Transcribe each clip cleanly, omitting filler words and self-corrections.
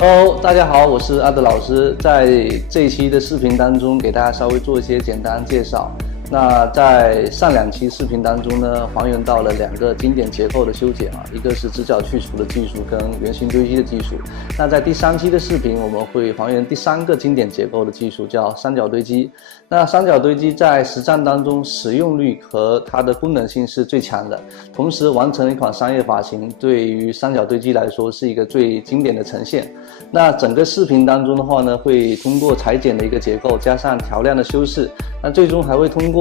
Hello，大家好，我是阿德老师。在这一期的视频当中，给大家稍微做一些简单介绍。那在上两期视频当中呢，还原到了两个经典结构的修剪啊，一个是直角去除的技术跟圆形堆积的技术。那在第三期的视频，我们会还原第三个经典结构的技术，叫三角堆积。那三角堆积在实战当中使用率和它的功能性是最强的，同时完成一款商业发型，对于三角堆积来说是一个最经典的呈现。那整个视频当中的话呢，会通过裁剪的一个结构，加上调亮的修饰，那最终还会通过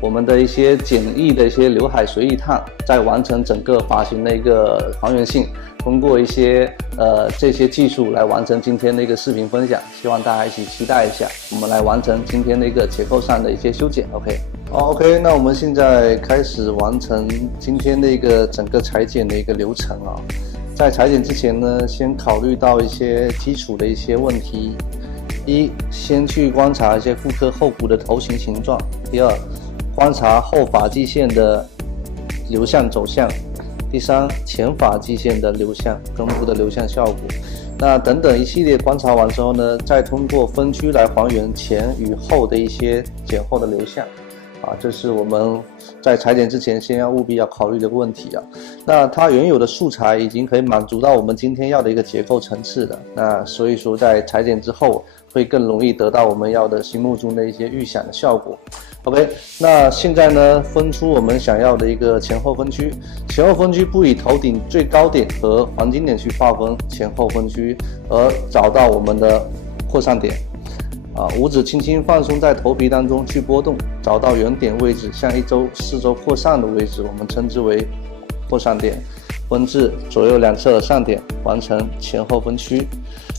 我们的一些简易的一些刘海随意烫，再完成整个发型的一个还原性。通过一些这些技术来完成今天的一个视频分享，希望大家一起期待一下，我们来完成今天的一个结构上的一些修剪。OK， 那我们现在开始完成今天的一个整个裁剪的一个流程啊。在裁剪之前呢，先考虑到一些基础的一些问题。一，先去观察一些顾客后部的头型形状。第二，观察后发际线的流向走向。第三，前发际线的流向，根部的流向效果。那等等一系列观察完之后呢，再通过分区来还原前与后的一些剪后的流向。这是我们在裁剪之前先务必要考虑的问题啊。那它原有的素材已经可以满足到我们今天要的一个结构层次了。那所以说在裁剪之后会更容易得到我们要的心目中的一些预想的效果。OK， 那现在呢，分出我们想要的一个前后分区。前后分区不以头顶最高点和黄金点去划分前后分区，而找到我们的扩散点。五指轻轻放松在头皮当中去拨动，找到原点位置向四周扩散的位置，我们称之为扩散点，分至左右两侧的散点，完成前后分区。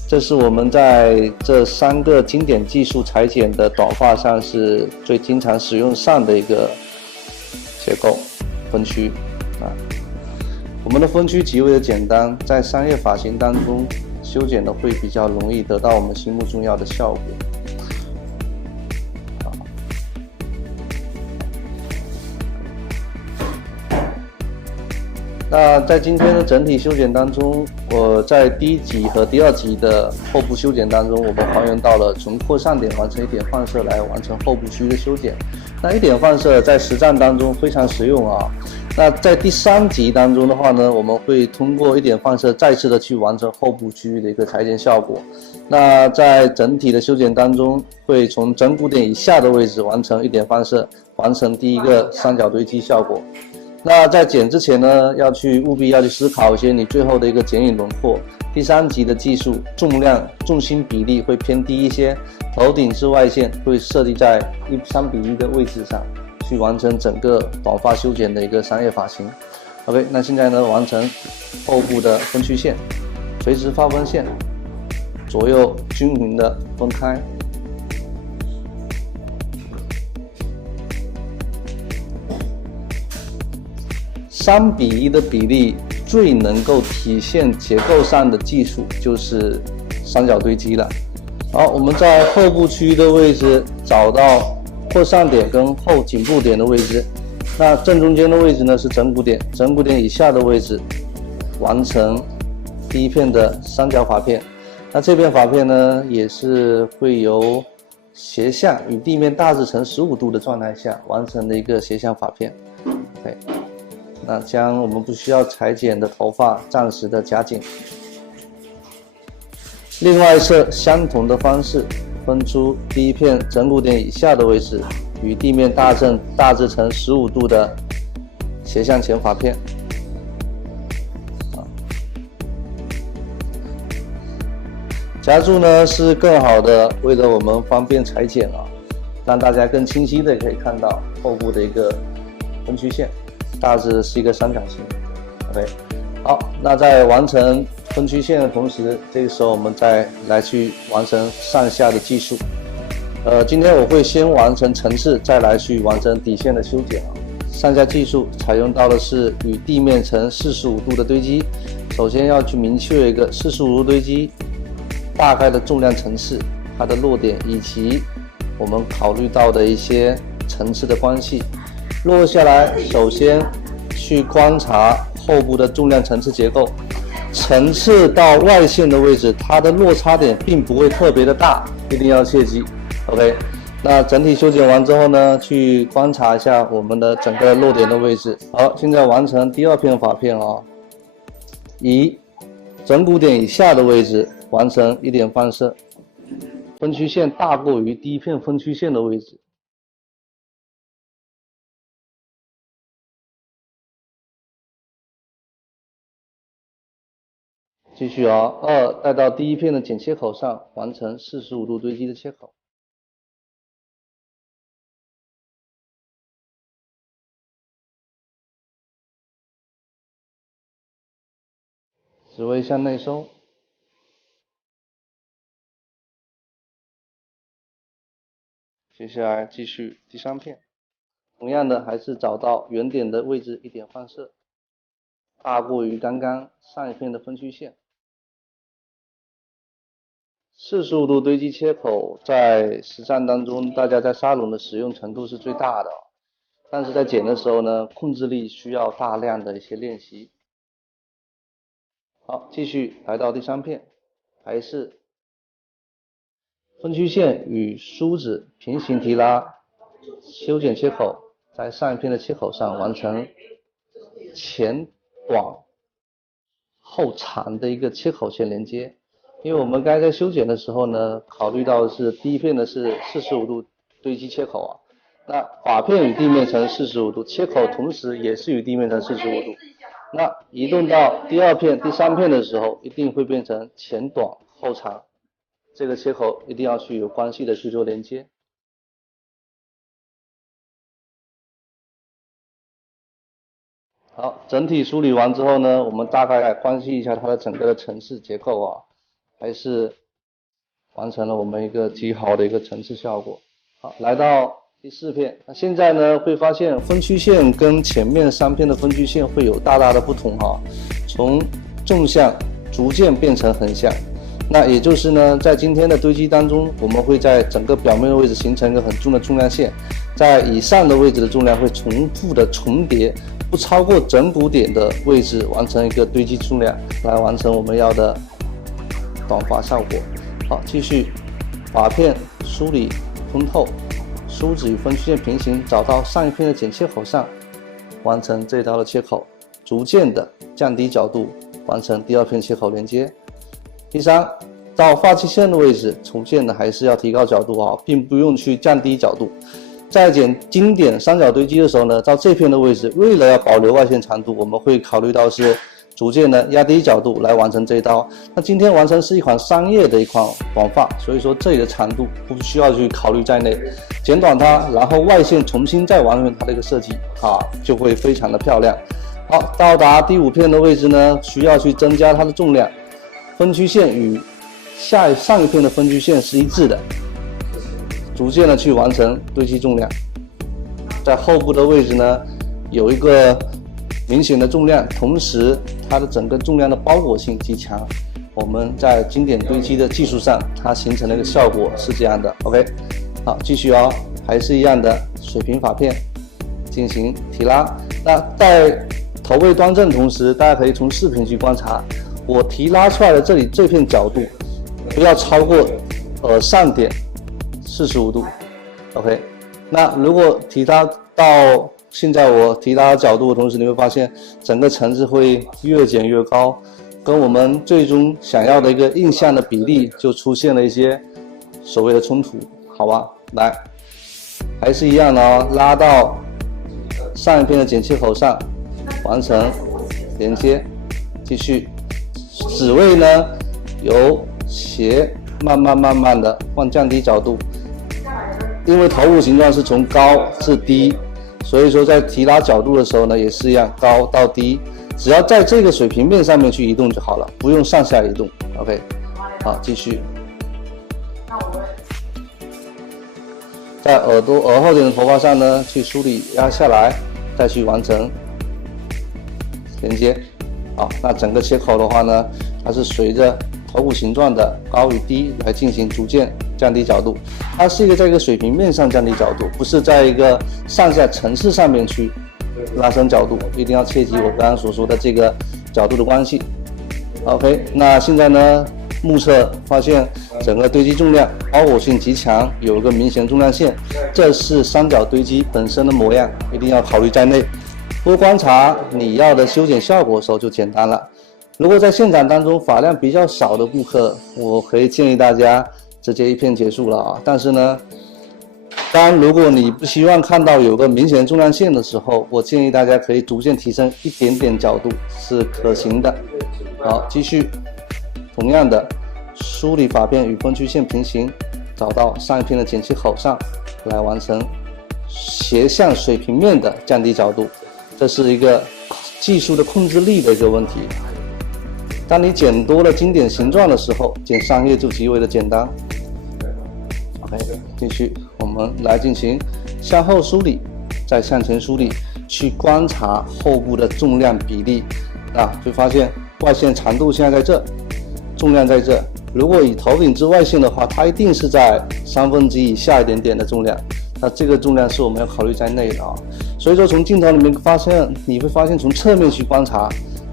这是我们在这三个经典技术裁剪的短发上是最经常使用上的一个结构分区我们的分区极为的简单，在商业发型当中修剪的会比较容易得到我们心目中要的效果。那在今天的整体修剪当中，我在第一集和第二集的后部修剪当中，我们还原到了从扩散点完成一点放射来完成后部区的修剪。那一点放射在实战当中非常实用啊。那在第三集当中的话呢，我们会通过一点放射再次的去完成后部区域的一个裁剪效果。那在整体的修剪当中，会从枕骨点以下的位置完成一点放射，完成第一个三角堆积效果。那在剪之前呢，务必要去思考一些你最后的一个剪影轮廓。第三集的技术重心比例会偏低一些，头顶至外线会设计在3:1的位置上，去完成整个短发修剪的一个商业发型。OK， 那现在呢，完成后部的分区线，垂直划分线，左右均匀的分开。3:1的比例最能够体现结构上的技术就是三角堆积了。好，我们在后部区的位置找到扩散点跟后颈部点的位置，那正中间的位置呢是枕骨点，枕骨点以下的位置完成第一片的三角发片。那这片发片呢也是会由斜向与地面大致成15度的状态下完成的一个斜向发片。OK。那将我们不需要裁剪的头发暂时的夹紧，另外一侧相同的方式分出第一片枕骨点以下的位置与地面大致成15度的斜向前发片。夹住呢是更好的为了我们方便裁剪让大家更清晰的可以看到后部的一个分区线。大致是一个三角形 ，OK， 好，那在完成分区线的同时，这个时候我们再来去完成上下的技术。今天我会先完成层次，再来去完成底线的修剪上下技术采用到的是与地面呈45度的堆积，首先要去明确一个45度堆积大概的重量层次，它的落点以及我们考虑到的一些层次的关系。落下来，首先去观察后部的重量层次结构，层次到外线的位置，它的落差点并不会特别的大，一定要切记。OK， 那整体修剪完之后呢，去观察一下我们的整个落点的位置。好，现在完成第2片法片啊，以枕骨点以下的位置完成1点放射，分区线大过于第1片分区线的位置。继续啊，2带到第1片的剪切口上，完成45度堆积的切口。指位向内收。接下来继续第3片，同样的还是找到原点的位置1点放射，大过于刚刚上一片的分区线。45度堆积切口在实战当中，大家在砂轮的使用程度是最大的，但是在剪的时候呢，控制力需要大量的一些练习。好，继续来到第3片，还是分区线与梳子平行提拉，修剪切口，在上一片的切口上完成前短后长的一个切口线连接。因为我们刚才在修剪的时候呢，考虑到的是第1片的是45度堆积切口啊，那法片与地面呈45度，切口同时也是与地面呈45度。那移动到第2片、第3片的时候，一定会变成前短后长，这个切口一定要去有关系的去做连接。好，整体梳理完之后呢，我们大概来关系一下它的整个的层次结构啊，还是完成了我们一个极好的一个层次效果。好，来到第4片，那现在呢会发现分区线跟前面3片的分区线会有大大的不同哈，从纵向逐渐变成横向。那也就是呢，在今天的堆积当中，我们会在整个表面的位置形成一个很重的重量线，在以上的位置的重量会重复的重叠，不超过枕骨点的位置完成一个堆积重量，来完成我们要的短发效果。好，继续法片梳理通透，梳子与分区线平行，找到上一片的剪切口上，完成这道的切口，逐渐的降低角度，完成第2片切口连接。第3，到发际线的位置，逐渐的还是要提高角度啊，并不用去降低角度。在剪经典三角堆积的时候呢，到这片的位置，为了要保留外线长度，我们会考虑到是逐渐的压低角度来完成这一刀。那今天完成是一款商业的一款短发，所以说这里的长度不需要去考虑在内，剪短它，然后外线重新再完成它的一个设计啊，就会非常的漂亮。好，到达第5片的位置呢，需要去增加它的重量，分区线与上一片的分区线是一致的，逐渐的去完成堆积重量。在后部的位置呢，有一个明显的重量，同时它的整个重量的包裹性极强。我们在经典堆积的技术上，它形成的一个效果是这样的。OK， 好，继续哦，还是一样的水平法片进行提拉。那在头位端正同时，大家可以从视频去观察，我提拉出来的这片角度不要超过上点45度。OK， 那如果提拉到现在我提拉角度的同时，你会发现整个层次会越剪越高，跟我们最终想要的一个印象的比例就出现了一些所谓的冲突，好吧？来，还是一样的哦，拉到上一片的剪切口上，完成连接，继续。指位呢，由斜慢慢的往降低角度，因为头部形状是从高至低，所以说在提拉角度的时候呢，也是一样，高到低，只要在这个水平面上面去移动就好了，不用上下移动。OK， 好，继续。在耳后点的头发上呢，去梳理压下来，再去完成连接。好，那整个切口的话呢，它是随着头部形状的高与低来进行逐渐降低角度，它是一个在一个水平面上降低角度，不是在一个上下层次上面去拉伸角度，一定要切记我刚刚所说的这个角度的关系。OK， 那现在呢，目测发现整个堆积重量包裹性极强，有一个明显重量线，这是三角堆积本身的模样，一定要考虑在内。多观察你要的修剪效果的时候就简单了。如果在现场当中发量比较少的顾客，我可以建议大家直接一片结束了啊。但是呢，当然如果你不希望看到有个明显重量线的时候，我建议大家可以逐渐提升一点点角度是可行的。好，继续，同样的梳理发片与分区线平行，找到上一片的剪切口上来完成斜向水平面的降低角度，这是一个技术的控制力的一个问题。当你剪多了经典形状的时候，剪上叶就极为的简单。OK， 继续，我们来进行向后梳理，再向前梳理，去观察后部的重量比例啊，会发现外线长度现在在这，重量在这。如果以头顶至外线的话，它一定是在1/3以下一点点的重量，那这个重量是我们要考虑在内的啊。所以说从镜头里面发现，你会发现从侧面去观察，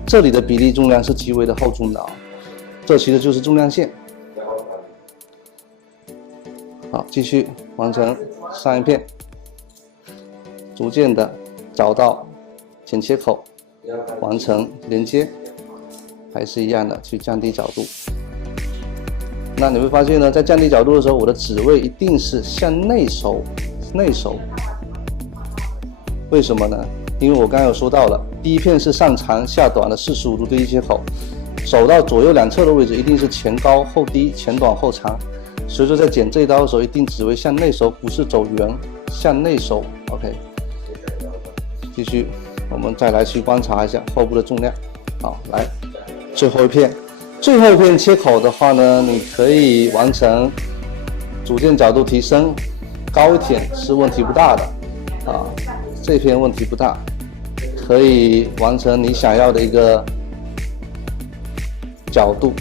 这里的比例重量是极为的厚重的啊，这其实就是重量线。好，继续完成上一片，逐渐的找到剪切口，完成连接，还是一样的去降低角度。那你会发现呢，在降低角度的时候，我的指位一定是向内收，内收。为什么呢？因为我刚刚有说到了，第一片是上长下短的45度堆积切口，走到左右两侧的位置一定是前高后低，前短后长。所以说在剪这一刀的时候，一定指位向内收，不是走圆，向内收。OK， 继续，我们再来去观察一下后部的重量。好，来，最后一片。最后一片切口的话呢，你可以完成逐渐角度提升高一点是问题不大的啊，这片问题不大，可以完成你想要的一个角度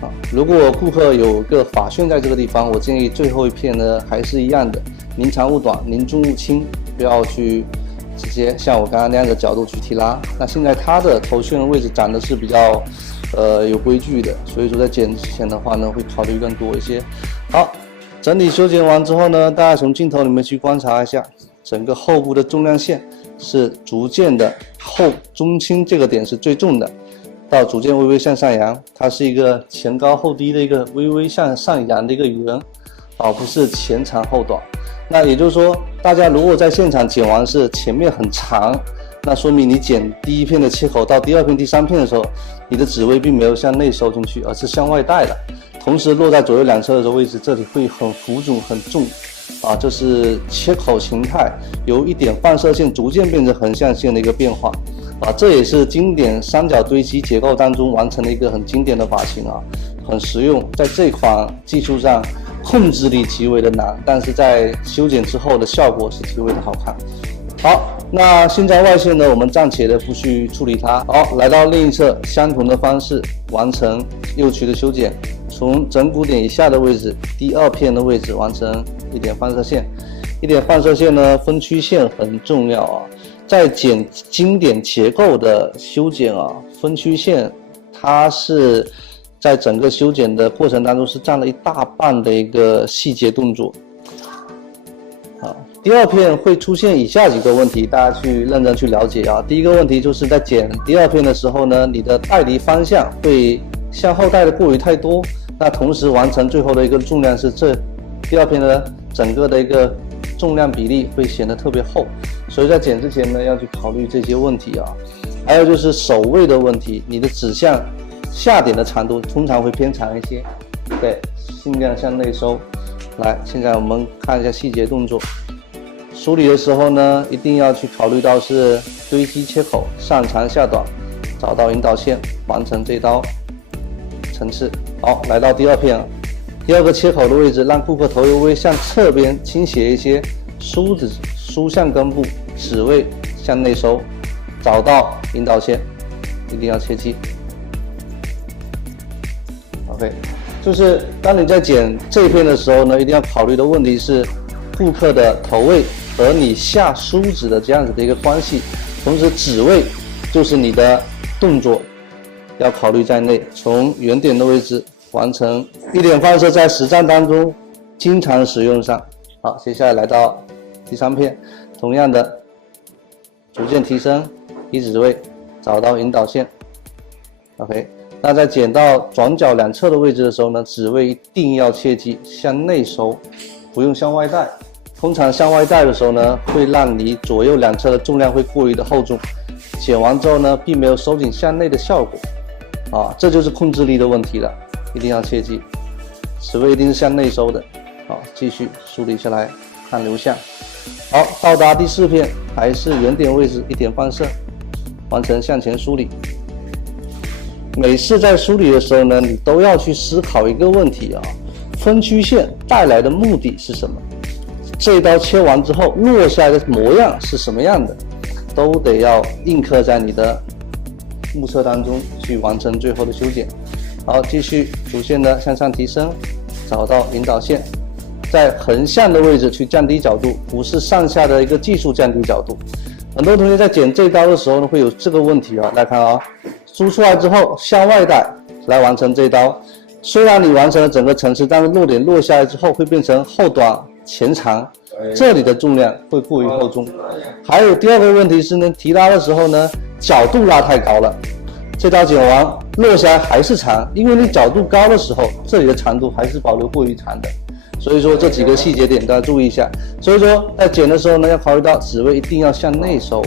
啊。如果顾客有个发旋在这个地方，我建议最后一片呢还是一样的，宁长勿短，宁重勿轻，不要去直接像我刚刚那样的角度去提拉。那现在它的头旋的位置长得是比较有规矩的，所以说在剪之前的话呢，会考虑更多一些。好，整体修剪完之后呢，大家从镜头里面去观察一下，整个后部的重量线是逐渐的后中轻这个点是最重的，到逐渐微微向上扬，它是一个前高后低的一个微微向上扬的一个圆，而不是前长后短。那也就是说，大家如果在现场剪完是前面很长，那说明你剪第一片的切口到第二片、第三片的时候，你的指位并没有向内收进去，而是向外带的。同时落在左右两侧的位置，这里会很浮肿、很重，啊，这是切口形态由一点放射线逐渐变成横向线的一个变化，啊，这也是经典三角堆积结构当中完成的一个很经典的发型啊，很实用，在这款技术上控制力极为的难，但是在修剪之后的效果是极为的好看。好，那现在外线呢，我们暂且的不去处理它。好，来到另一侧，相同的方式完成右曲的修剪，从枕骨点以下的位置，第二片的位置完成一点放射线。一点放射线呢，分区线很重要啊，在剪经典结构的修剪啊，分区线它是在整个修剪的过程当中是占了一大半的一个细节动作。好，第二片会出现以下几个问题，大家去认真去了解啊。第一个问题就是在剪第二片的时候呢，你的带离方向会向后带的过于太多，那同时完成最后的一个重量是这第二片的整个的一个重量比例会显得特别厚，所以在剪之前呢要去考虑这些问题啊。还有就是手位的问题，你的指向下点的长度通常会偏长一些，对，尽量向内收。来，现在我们看一下细节动作。梳理的时候呢，一定要去考虑到是堆积切口上长下短，找到引导线，完成这刀层次。好，来到第二片，第二个切口的位置，让顾客头微微向侧边倾斜一些，梳向根部，指位向内收，找到引导线，一定要切记。OK。就是当你在剪这一片的时候呢，一定要考虑的问题是顾客的头位和你下梳子的这样子的一个关系，同时指位就是你的动作要考虑在内，从原点的位置完成一点放射，在实战当中经常使用上。好，接下来来到第3片，同样的逐渐提升一指位，找到引导线。OK， 那在剪到转角两侧的位置的时候呢，指位一定要切记向内收，不用向外带。通常向外带的时候呢，会让你左右两侧的重量会过于的厚重，剪完之后呢，并没有收紧向内的效果。这就是控制力的问题了，一定要切记，指位一定是向内收的。好，继续梳理下来，看流向。好，到达第4片，还是原点位置一点放射，完成向前梳理。每次在梳理的时候呢，你都要去思考一个问题分曲线带来的目的是什么？这一刀切完之后落下来的模样是什么样的，都得要印刻在你的目测当中去完成最后的修剪。好，继续逐渐的向上提升，找到引导线，在横向的位置去降低角度，不是上下的一个技术降低角度。很多同学在剪这刀的时候呢，会有这个问题来看梳出来之后向外带来完成这刀，虽然你完成了整个层次，但是落点落下来之后会变成后短前长，这里的重量会过于厚重。还有第2个问题是呢，提拉的时候呢，角度拉太高了，这刀剪完落下来还是长，因为你角度高的时候，这里的长度还是保留过于长的。所以说这几个细节点都要注意一下。所以说在剪的时候呢，要考虑到指位一定要向内收，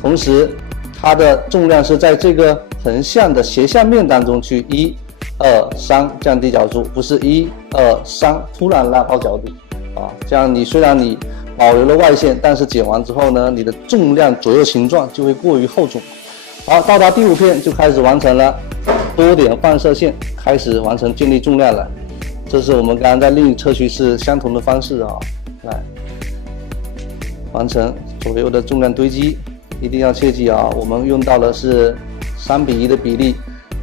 同时它的重量是在这个横向的斜向面当中去1、2、3降低角度，不是1、2、3突然拉高角度这样你虽然你保留了外线，但是剪完之后呢，你的重量左右形状就会过于厚重。好，到达第5片就开始完成了多点放射线，开始完成建立重量了。这是我们刚刚在另一侧区是相同的方式来完成左右的重量堆积。一定要切记我们用到的是3:1的比例，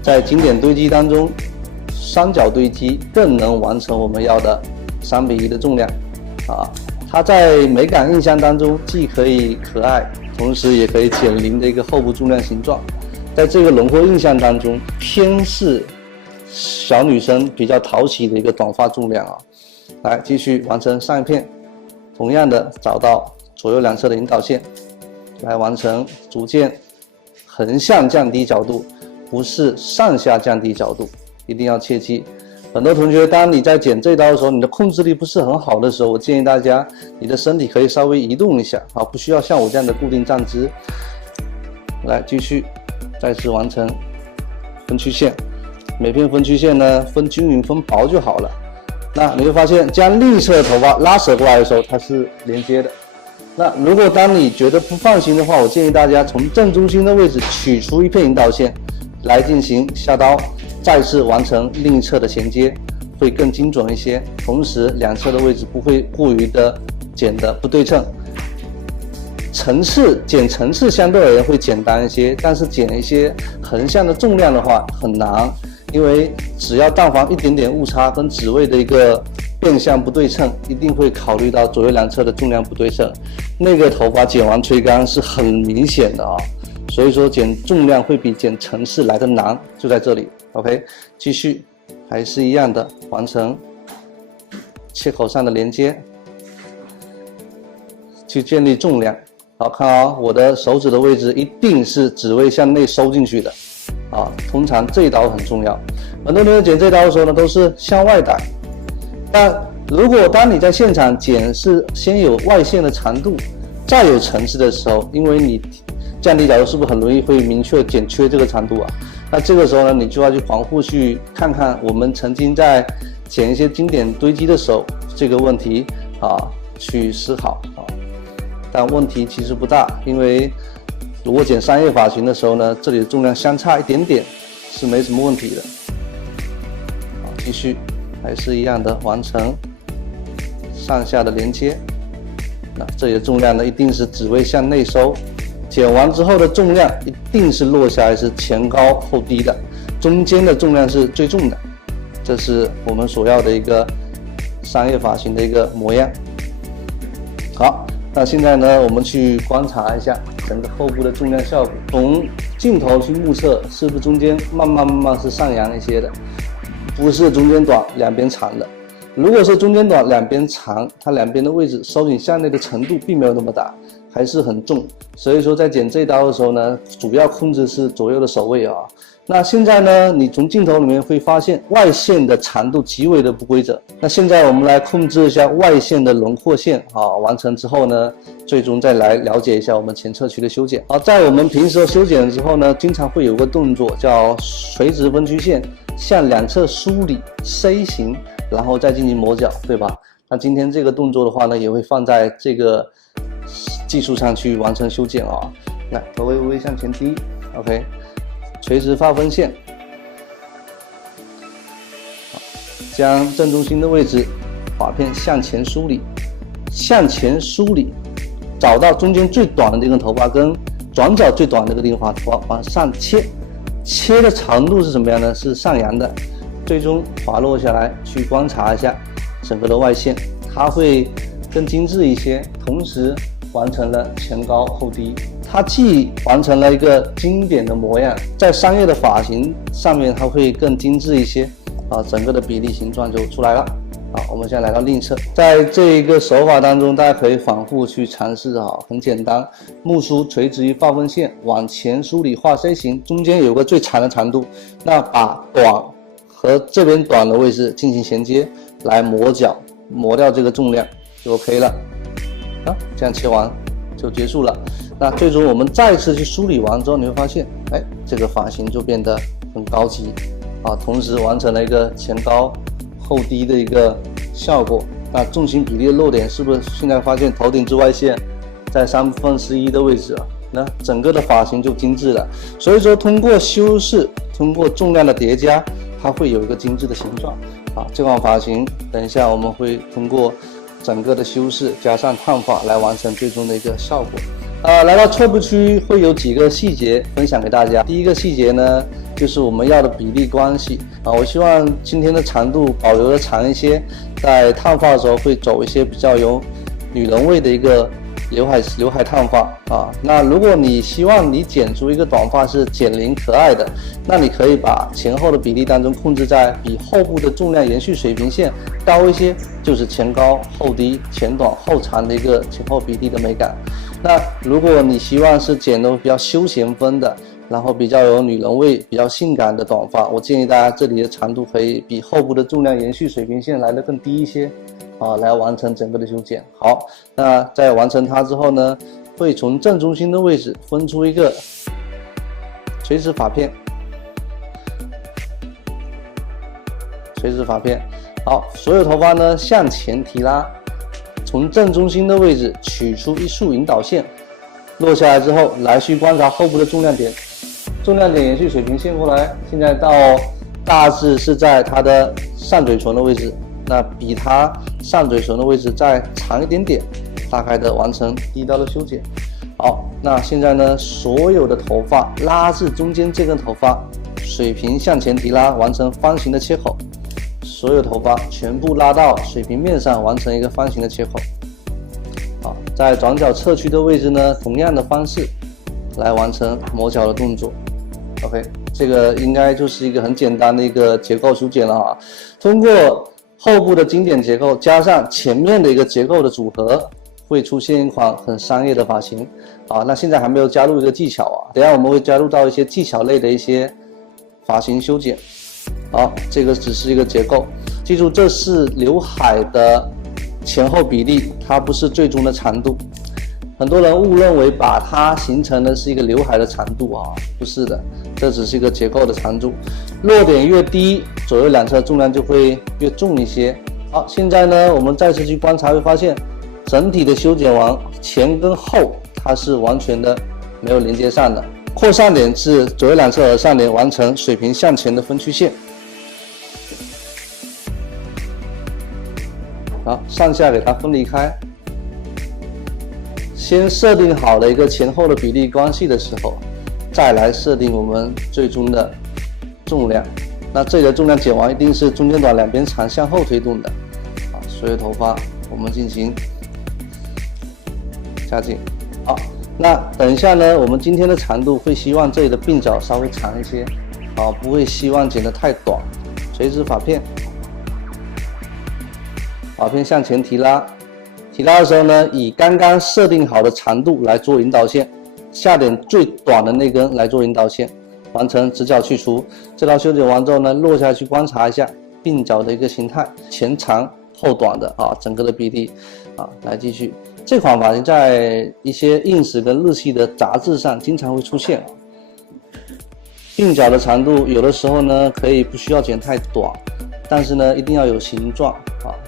在经典堆积当中，三角堆积更能完成我们要的3:1的重量它在美感印象当中既可以可爱，同时也可以减龄的一个后部重量形状，在这个轮廓印象当中偏是小女生比较讨喜的一个短发重量来继续完成上一片，同样的找到左右两侧的引导线，来完成逐渐横向降低角度，不是上下降低角度，一定要切记。很多同学当你在剪这刀的时候，你的控制力不是很好的时候，我建议大家你的身体可以稍微移动一下不需要像我这样的固定站姿。来继续再次完成分曲线，每片分曲线呢分均匀分薄就好了。那你会发现将另一侧的头发拉扯过来的时候，它是连接的。那如果当你觉得不放心的话，我建议大家从正中心的位置取出一片引导线来进行下刀，再次完成另一侧的衔接，会更精准一些。同时两侧的位置不会过于的剪得不对称。剪层次相对而言会简单一些，但是剪一些横向的重量的话很难，因为只要但凡一点点误差跟指位的一个变相不对称，一定会考虑到左右两侧的重量不对称，那个头发剪完吹干是很明显的所以说剪重量会比剪层次来的难，就在这里。 OK， 继续还是一样的完成切口上的连接，去建立重量。好，看我的手指的位置一定是指位向内收进去的通常这一刀很重要，很多人剪这刀的时候呢都是向外带，但如果当你在现场剪是先有外线的长度再有层次的时候，因为你降低角度是不是很容易会明确减缺这个长度那这个时候呢你就要去防护，去看看我们曾经在剪一些经典堆积的时候这个问题去思考但问题其实不大，因为如果剪商业发型的时候呢，这里的重量相差一点点是没什么问题的。继续还是一样的完成上下的连接。那这里的重量呢，一定是指位向内收，剪完之后的重量一定是落下来是前高后低的，中间的重量是最重的，这是我们所要的一个商业发型的一个模样。好，那现在呢，我们去观察一下整个后部的重量效果，从镜头去目测，是不是中间慢慢是上扬一些的，不是中间短两边长的。如果是中间短两边长，它两边的位置收紧向内的程度并没有那么大，还是很重。所以说在剪这一刀的时候呢，主要控制是左右的手位啊。那现在呢，你从镜头里面会发现外线的长度极为的不规则。那现在我们来控制一下外线的轮廓线啊，完成之后呢，最终再来了解一下我们前侧区的修剪。好，在我们平时修剪之后呢，经常会有个动作叫垂直分区线向两侧梳理 C 型，然后再进行磨角，对吧？那今天这个动作的话呢，也会放在这个技术上去完成修剪啊。来，头微微向前低 ，OK。垂直划分线，将正中心的位置划片向前梳理，找到中间最短的这根头发跟转角最短的这个地方往上切的长度是什么样呢？是上扬的，最终滑落下来，去观察一下整个的外线，它会更精致一些，同时完成了前高后低。它既完成了一个经典的模样，在商业的发型上面它会更精致一些啊，整个的比例形状就出来了。好，我们现在来到另一侧，在这一个手法当中，大家可以反复去尝试啊，很简单，木梳垂直于划分线往前梳理画 C 型，中间有个最长的长度，那把短和这边短的位置进行衔接，来磨角，磨掉这个重量就 OK 了啊，这样切完就结束了。那最终我们再次去梳理完之后，你会发现，哎，这个发型就变得很高级啊，同时完成了一个前高后低的一个效果。那重心比例的落点是不是现在发现头顶至外线在1/3的位置了？那整个的发型就精致了。所以说，通过修饰，通过重量的叠加，它会有一个精致的形状啊。这款发型，等一下我们会通过整个的修饰加上烫发来完成最终的一个效果。来到侧部区会有几个细节分享给大家。第一个细节呢，就是我们要的比例关系啊。我希望今天的长度保留的长一些，在烫发的时候会走一些比较有女人味的一个刘海烫发啊。那如果你希望你剪出一个短发是减龄可爱的，那你可以把前后的比例当中控制在比后部的重量延续水平线高一些，就是前高后低、前短后长的一个前后比例的美感。那如果你希望是剪得比较休闲风的，然后比较有女人味、比较性感的短发，我建议大家这里的长度可以比后部的重量延续水平线来得更低一些啊，来完成整个的修剪。好，那在完成它之后呢，会从正中心的位置分出一个垂直发片，好，所有头发呢向前提拉，从正中心的位置取出一束引导线，落下来之后，来去观察后部的重量点，延续水平线过来，现在到大致是在它的上嘴唇的位置，那比它上嘴唇的位置再长一点点，大概的完成第一刀的修剪。好，那现在呢，所有的头发拉至中间这根头发，水平向前提拉，完成方形的切口。所有头发全部拉到水平面上，完成一个方形的切口。好，在转角侧区的位置呢，同样的方式来完成磨角的动作。OK， 这个应该就是一个很简单的一个结构修剪了啊。通过后部的经典结构加上前面的一个结构的组合，会出现一款很商业的发型啊。那现在还没有加入一个技巧啊，等一下我们会加入到一些技巧类的一些发型修剪。好，这个只是一个结构，记住这是刘海的前后比例，它不是最终的长度。很多人误认为把它形成的是一个刘海的长度啊，不是的，这只是一个结构的长度。落点越低，左右两侧重量就会越重一些。好，现在呢，我们再次去观察，会发现整体的修剪完，前跟后它是完全的没有连接上的。扩散点是左右两侧耳上点，完成水平向前的分区线。好，上下给它分离开。先设定好了一个前后的比例关系的时候，再来设定我们最终的重量。那这里的重量剪完一定是中间短两边长向后推动的。好，所有头发我们进行加紧。好，那等一下呢，我们今天的长度会希望这里的鬓角稍微长一些，不会希望剪得太短。垂直发片，发片向前提拉，提拉的时候呢，以刚刚设定好的长度来做引导线，下点最短的那根来做引导线，完成直角去除。这道修剪完之后呢，落下去观察一下鬓角的一个形态，前长后短的整个的比例来继续。这款发型在一些 ins 跟日系的杂志上经常会出现。鬓角的长度有的时候呢可以不需要剪太短，但是呢一定要有形状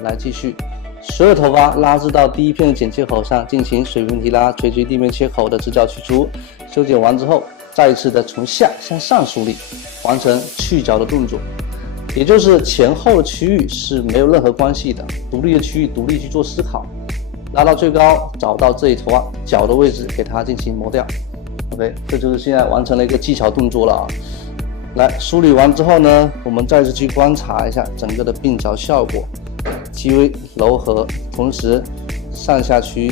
来继续。所有头发拉至到第一片的剪切口上，进行水平提拉，垂直地面切口的直角去除。修剪完之后，再一次的从下向上梳理，完成去角的动作。也就是前后的区域是没有任何关系的，独立的区域独立去做思考。拉到最高，找到这里头发角的位置，给它进行磨掉。OK， 这就是现在完成了一个技巧动作了来，梳理完之后呢，我们再次去观察一下整个的鬓角效果，极为柔和，同时上下区、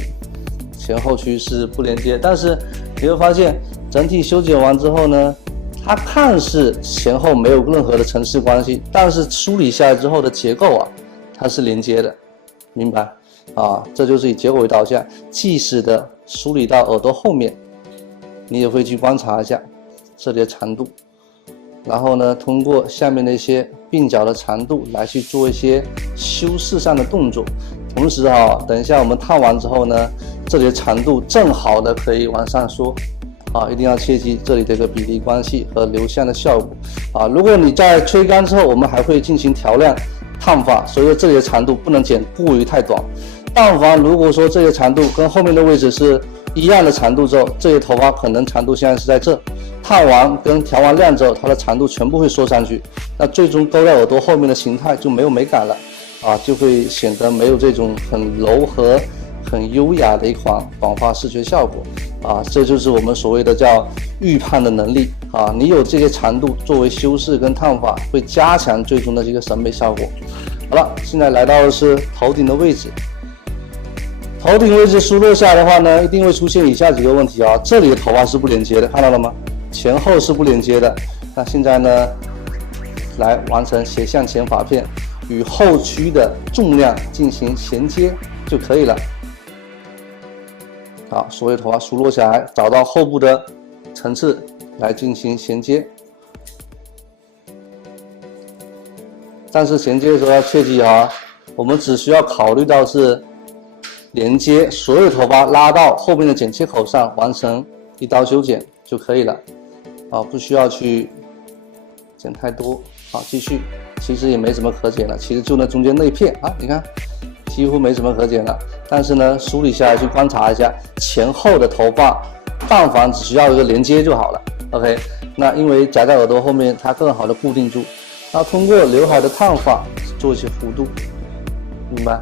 前后区是不连接，但是你会发现整体修剪完之后呢，它看似前后没有任何的层次关系，但是梳理下来之后的结构它是连接的，明白？这就是以结果为导向，即使的梳理到耳朵后面，你也会去观察一下这里的长度，然后呢，通过下面的一些鬓角的长度来去做一些修饰上的动作。同时等一下我们烫完之后呢，这里的长度正好的可以往上缩。一定要切记这里的一个比例关系和流向的效果如果你在吹干之后，我们还会进行调亮烫发，所以说这里的长度不能剪过于太短。但凡如果说这些长度跟后面的位置是一样的长度之后，这些头发可能长度现在是在这，烫完跟调完亮之后，它的长度全部会缩上去，那最终勾在耳朵后面的形态就没有美感了就会显得没有这种很柔和、很优雅的一款短发视觉效果这就是我们所谓的叫预判的能力你有这些长度作为修饰跟烫发，会加强最终的这个审美效果。好了，现在来到的是头顶的位置。头顶位置梳落下来的话呢，一定会出现以下几个问题这里的头发是不连接的，看到了吗？前后是不连接的。那现在呢，来完成斜向前发片与后区的重量进行衔接就可以了。好，所有头发梳落下来，找到后部的层次来进行衔接。但是衔接的时候要切记我们只需要考虑到是连接所有头发拉到后面的剪切口上，完成一刀修剪就可以了不需要去剪太多。好，继续，其实也没什么可剪了，其实就那中间那一片你看几乎没什么可剪了。但是呢，梳理下来去观察一下前后的头发，但凡只需要一个连接就好了。OK， 那因为夹在耳朵后面，它更好的固定住。那通过刘海的烫发做一些弧度，明白？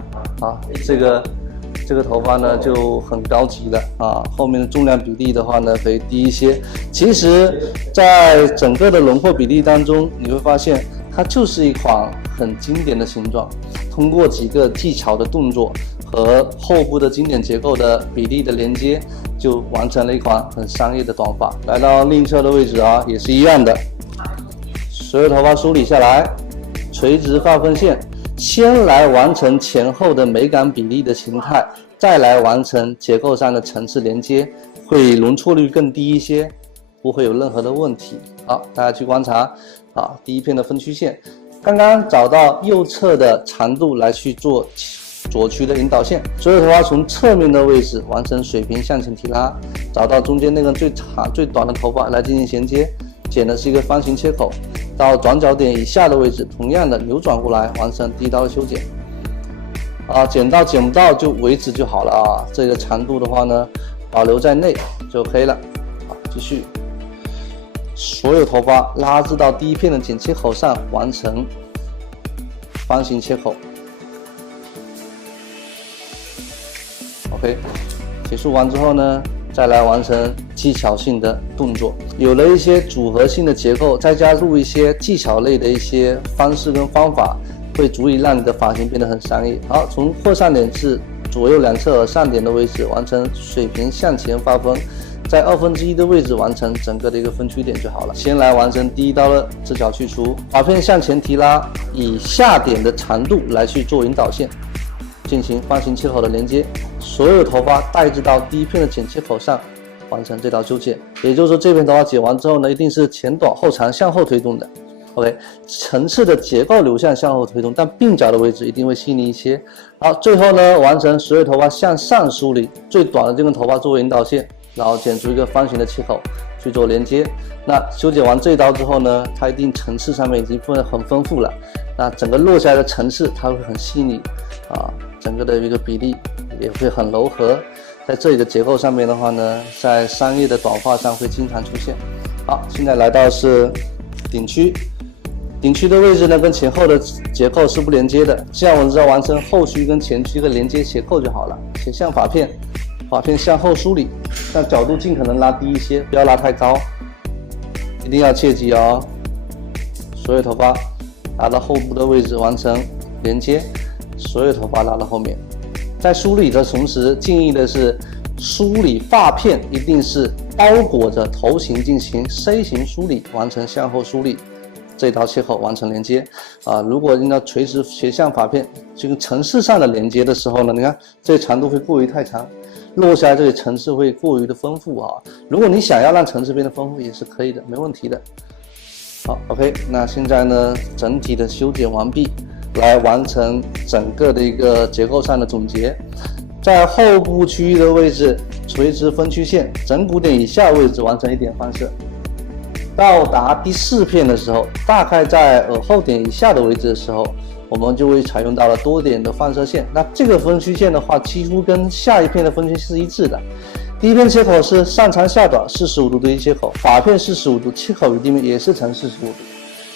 这个头发呢就很高级了后面的重量比例的话呢可以低一些。其实在整个的轮廓比例当中，你会发现它就是一款很经典的形状，通过几个技巧的动作和后部的经典结构的比例的连接，就完成了一款很商业的短发。来到另一侧的位置也是一样的，所有头发梳理下来，垂直发分线，先来完成前后的美感比例的形态，再来完成结构上的层次连接，会容错率更低一些，不会有任何的问题。好，大家去观察第一片的分区线，刚刚找到右侧的长度来去做左区的引导线，所有头发从侧面的位置完成水平向前提拉，找到中间那根最长最短的头发来进行衔接，剪的是一个方形切口，到转角点以下的位置，同样的扭转过来完成第一刀的修剪。剪到剪不到就为止就好了这个长度的话呢，保留在内就可以了。继续，所有头发拉至到第一片的剪切口上，完成方形切口。OK， 结束完之后呢，再来完成技巧性的动作，有了一些组合性的结构，再加入一些技巧类的一些方式跟方法，会足以让你的发型变得很商业。好，从扩散点是左右两侧上点的位置完成水平向前发分，在1/2的位置完成整个的一个分区点就好了。先来完成第一刀的直角去除，发片向前提拉，以下点的长度来去做引导线，进行方形切口的连接，所有头发带至到第一片的剪切口上，完成这道修剪。也就是说，这片头发剪完之后呢，一定是前短后长向后推动的。OK， 层次的结构流向后推动，但鬓角的位置一定会细腻一些。好，最后呢，完成所有头发向上梳理，最短的这根头发作为引导线，然后剪出一个方形的切口去做连接。那修剪完这一刀之后呢，它一定层次上面已经很丰富了，那整个落下来的层次它会很细腻啊，整个的一个比例也会很柔和。在这里的结构上面的话呢，在商业的短发上会经常出现。好，现在来到是顶区。顶区的位置呢，跟前后的结构是不连接的，这样我们只要完成后区跟前区的连接斜扣就好了。斜向发片，发片向后梳理，让角度尽可能拉低一些，不要拉太高，一定要切记哦。所有头发拉到后部的位置完成连接，所有头发拉到后面。在梳理的同时，建议的是梳理发片一定是包裹着头型进行 C 型梳理，完成向后梳理。这道切口完成连接如果用到垂直斜向发片，这个层次上的连接的时候呢，你看这长度会过于太长，落下来这里层次会过于的丰富如果你想要让层次变得丰富也是可以的，没问题的。好 ，OK， 那现在呢，整体的修剪完毕，来完成整个的一个结构上的总结。在后部区域的位置，垂直分区线，枕骨点以下位置完成一点放射。到达第4片的时候，大概在耳后点以下的位置的时候，我们就会采用到了多点的放射线。那这个分区线的话，几乎跟下一片的分区是一致的。第一片切口是上长下短45度的一切口，发片45度，切口与地面也是呈45度。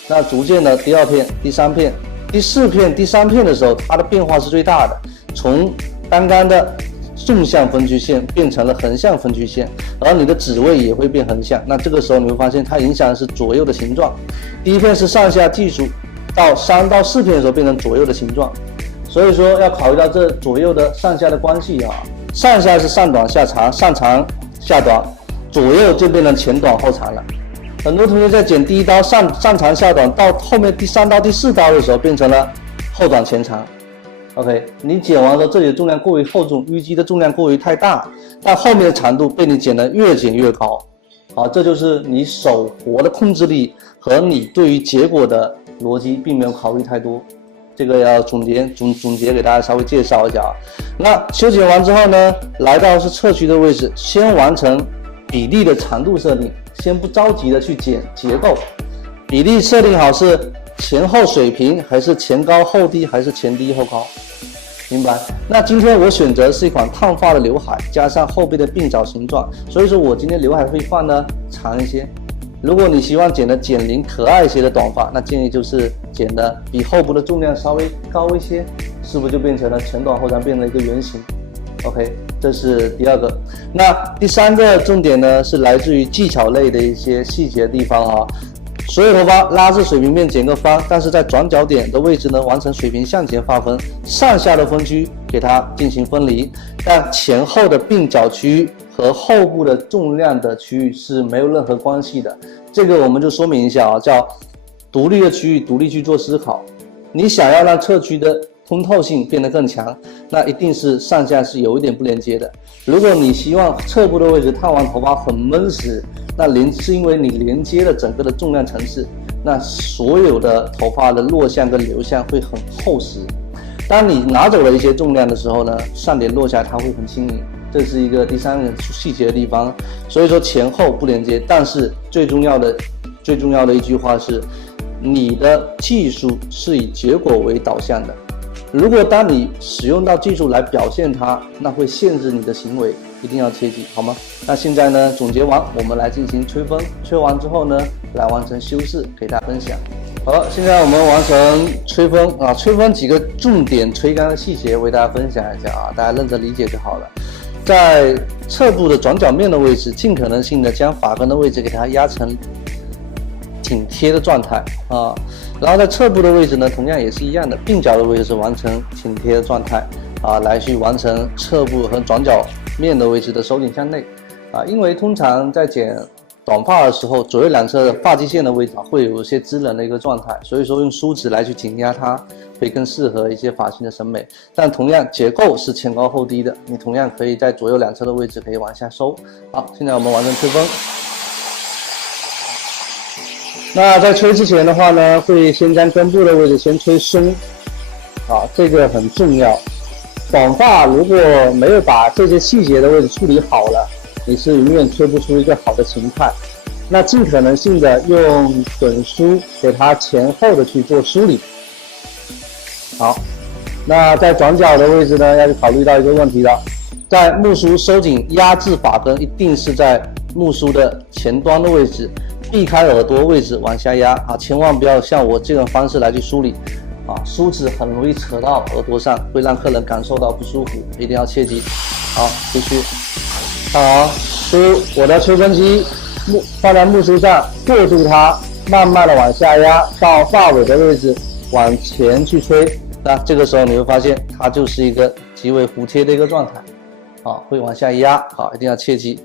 那逐渐的第2片、第3片、第4片、第3片的时候，它的变化是最大的，从刚刚的纵向分区线变成了横向分区线，而你的指位也会变横向。那这个时候你会发现它影响的是左右的形状。第一片是上下计数，到3到4片的时候变成左右的形状，所以说要考虑到这左右的上下的关系上下是上短下长，上长下短，左右就变成前短后长了。很多同学在剪第一刀上长下短，到后面第3刀第4刀的时候变成了后短前长。OK， 你剪完之后，这里的重量过于厚重，淤积的重量过于太大，但后面的长度被你剪得越剪越高。这就是你手活的控制力和你对于结果的逻辑并没有考虑太多。这个要总结给大家稍微介绍一下那修剪完之后呢，来到是侧区的位置，先完成比例的长度设定，先不着急的去剪结构，比例设定好是前后水平还是前高后低还是前低后高，明白？那今天我选择是一款烫发的刘海，加上后背的鬓角形状，所以说我今天刘海会放呢长一些。如果你希望剪的减龄可爱一些的短发，那建议就是剪的比后部的重量稍微高一些，是不是就变成了前短后长，变成了一个圆形 ？OK， 这是第2个。那第3个重点呢，是来自于技巧类的一些细节的地方所有头发拉至水平面剪个方，但是在转角点的位置呢，完成水平向前发分，上下的分区给它进行分离，但前后的鬓角区域和后部的重量的区域是没有任何关系的。这个我们就说明一下叫独立的区域独立去做思考。你想要让侧区的通透性变得更强，那一定是上下是有一点不连接的。如果你希望侧部的位置烫完头发很闷实，那是因为你连接了整个的重量层次，那所有的头发的落向跟流向会很厚实。当你拿走了一些重量的时候呢，上点落下来它会很轻盈，这是一个第3个细节的地方。所以说前后不连接，但是最重要的一句话是，你的技术是以结果为导向的。如果当你使用到技术来表现它，那会限制你的行为，一定要切记，好吗？那现在呢，总结完，我们来进行吹风，吹完之后呢，来完成修饰，给大家分享。好了，现在我们完成吹风吹风几个重点吹干的细节为大家分享一下大家认真理解就好了。在侧部的转角面的位置，尽可能性的将发根的位置给它压成挺贴的状态然后在侧部的位置呢，同样也是一样的，鬓角的位置完成挺贴的状态。来去完成侧部和转角面的位置的收紧向内因为通常在剪短发的时候，左右两侧的发际线的位置会有一些支棱的一个状态，所以说用梳子来去紧压它，会更适合一些发型的审美。但同样结构是前高后低的，你同样可以在左右两侧的位置可以往下收。好，现在我们完成吹风。那在吹之前的话呢，会先将根部的位置先吹松，这个很重要。短发如果没有把这些细节的位置处理好了，你是永远吹不出一个好的形态。那尽可能性的用滚梳给它前后的去做梳理。好，那在转角的位置呢，要去考虑到一个问题了，在木梳收紧压制发根，一定是在木梳的前端的位置，避开耳朵位置往下压千万不要像我这种方式来去梳理梳子很容易扯到耳朵上，会让客人感受到不舒服，一定要切记。好，继续。看好，我的吹风机放在木梳上，过渡它，慢慢的往下压到发尾的位置，往前去吹。那这个时候你会发现它就是一个极为服帖的一个状态会往下压一定要切记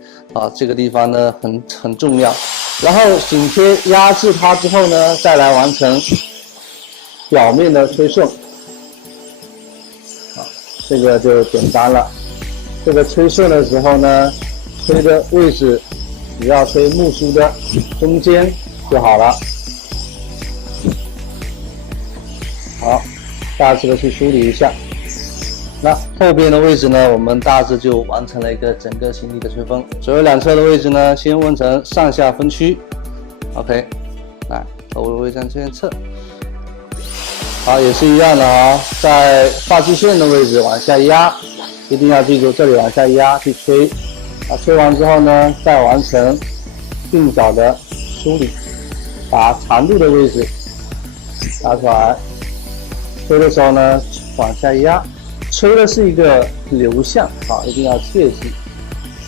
这个地方呢很重要。然后紧贴压制它之后呢，再来完成表面的吹顺这个就简单了。这个吹顺的时候呢，吹的位置只要吹木梳的中间就好了。好，大致的去梳理一下。那后边的位置呢，我们大致就完成了一个整个形体的吹风。左右两侧的位置呢，先分成上下分区。OK， 来头尾向前侧。好，也是一样的在发际线的位置往下压，一定要记住这里往下压去吹。吹完之后呢，再完成鬓角的梳理，把长度的位置拿出来。吹的时候呢，往下压，吹的是一个流向一定要切记。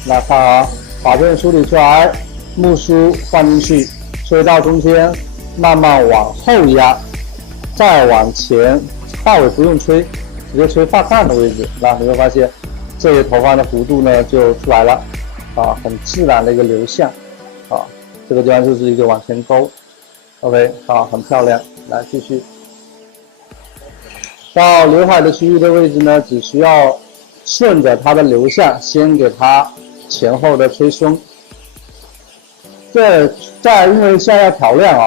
那看把这个梳理出来，木梳放进去，吹到中间，慢慢往后压，再往前，发尾不用吹，直接吹发干的位置。那你会发现这些头发的弧度呢就出来了很自然的一个流向这个地方就是一个往前勾。 OK， 很漂亮。来继续到刘海的区域的位置呢，只需要顺着它的流向先给它前后的吹松。因为现在要调亮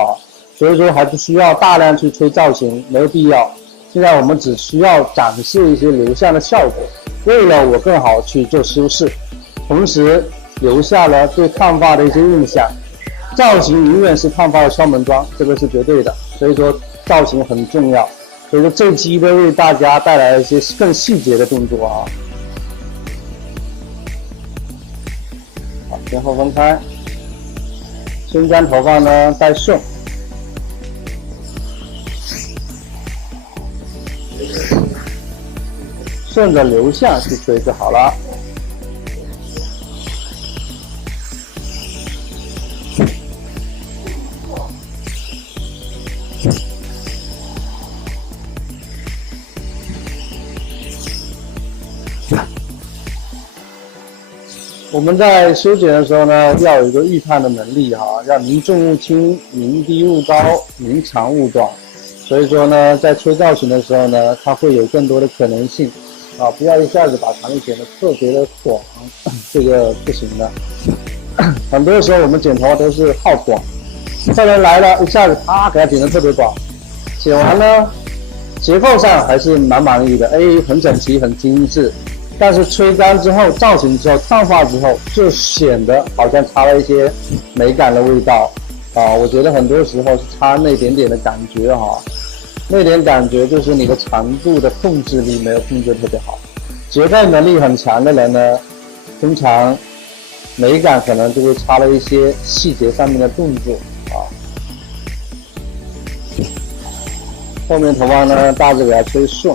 所以说还不需要大量去吹造型，没有必要。现在我们只需要展示一些流向的效果，为了我更好去做修饰，同时留下了对烫发的一些印象。造型永远是烫发的敲门砖，这个是绝对的，所以说造型很重要。所以说这期呢为大家带来一些更细节的动作好，前后分开，先将头发呢带顺，顺着流向去吹就好了。我们在修剪的时候呢，要有一个预判的能力要宁重勿轻，宁低勿高，宁长勿短。所以说呢，在吹造型的时候呢，它会有更多的可能性不要一下子把长度剪得特别的短，这个不行的。很多时候我们剪头发都是好短，客人来了，一下子给他剪得特别短，剪完呢，结构上还是蛮满意的，很整齐，很精致。但是吹干之后，造型之后，烫发之后，就显得好像差了一些美感的味道我觉得很多时候是差那点点的感觉那点感觉就是你的长度的控制力没有控制特别好。结构能力很强的人呢，通常美感可能就会差了一些细节上面的动作后面头发呢，大致给它吹顺。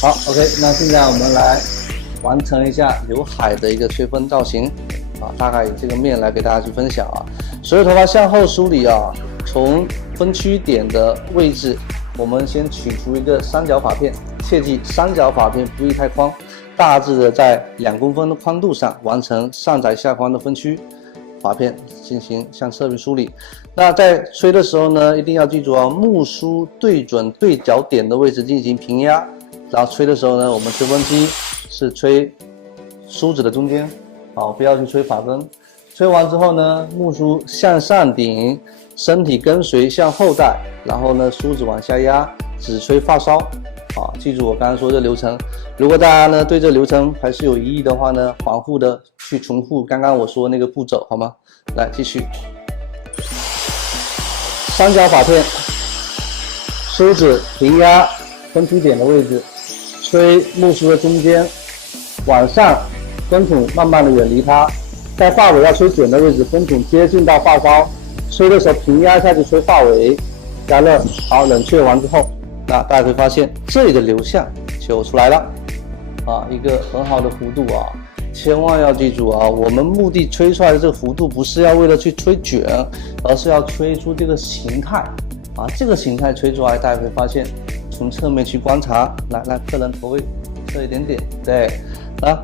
好 ，OK， 那现在我们来完成一下刘海的一个吹风造型大概以这个面来给大家去分享所有头发向后梳理从分区点的位置，我们先取出一个三角发片，切记三角发片不宜太宽，大致的在2公分的宽度上完成上窄下宽的分区发片，进行向侧面梳理。那在吹的时候呢，一定要记住啊，木梳对准对角点的位置进行平压，然后吹的时候呢，我们吹风机是吹梳子的中间，不要去吹发根。吹完之后呢，木梳向上顶，身体跟随向后带，然后呢，梳子往下压，只吹发梢。记住我刚刚说的流程。如果大家呢对这流程还是有疑义的话呢，反复的去重复刚刚我说那个步骤，好吗？来继续。三角发片，梳子平压分区点的位置，吹木梳的中间，往上，根筒慢慢的远离它。在发尾要吹卷的位置，根筒接近到发梢，吹的时候平压下去吹发尾，加热，好，冷却完之后，那大家会发现这里的流向就出来了，一个很好的弧度啊！千万要记住啊，我们目的吹出来的这个弧度不是要为了去吹卷，而是要吹出这个形态这个形态吹出来，大家会发现，从侧面去观察，来，客人头位侧一点点，对。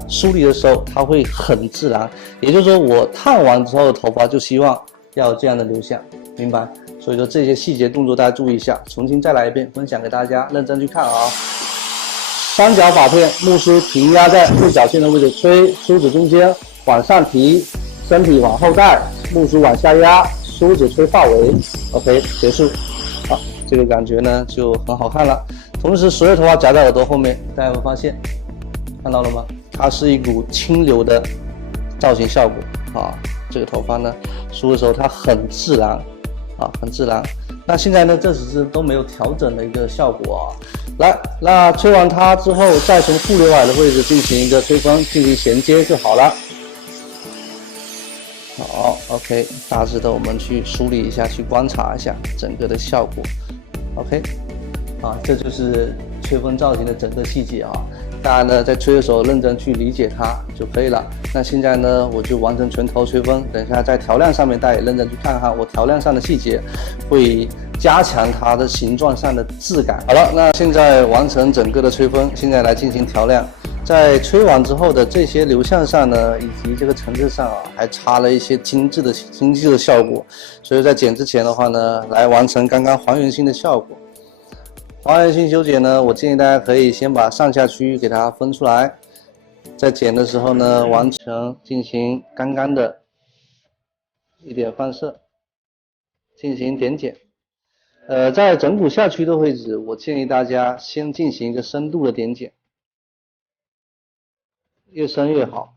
梳理的时候它会很自然，也就是说我烫完之后的头发就希望要有这样的流向，明白？所以说这些细节动作大家注意一下，重新再来一遍分享给大家，认真去看啊。三角发片，木梳平压在对角线的位置，吹梳子中间往上提，身体往后带，木梳往下压，梳子吹发尾 ，OK 结束。好，这个感觉呢就很好看了。同时所有头发夹在耳朵后面，大家会发现看到了吗？它是一股清流的造型效果这个头发呢梳的时候它很自然很自然。那现在呢这只是都没有调整的一个效果来，那吹完它之后，再从副刘海的位置进行一个吹风，进行衔接就好了。好 ，OK， 大致的我们去梳理一下，去观察一下整个的效果。OK， 这就是吹风造型的整个细节大家呢在吹的时候认真去理解它就可以了。那现在呢我就完成全头吹风，等一下在调亮上面大家也认真去看看我调亮上的细节，会加强它的形状上的质感。好了，那现在完成整个的吹风，现在来进行调亮。在吹完之后的这些流向上呢，以及这个层次上还差了一些精致的效果，所以在剪之前的话呢，来完成刚刚还原性的效果。还原性修剪呢，我建议大家可以先把上下区域给它分出来，在剪的时候呢，完成进行刚刚的一点放射，进行点剪。在枕骨下区的位置，我建议大家先进行一个深度的点剪，越深越好。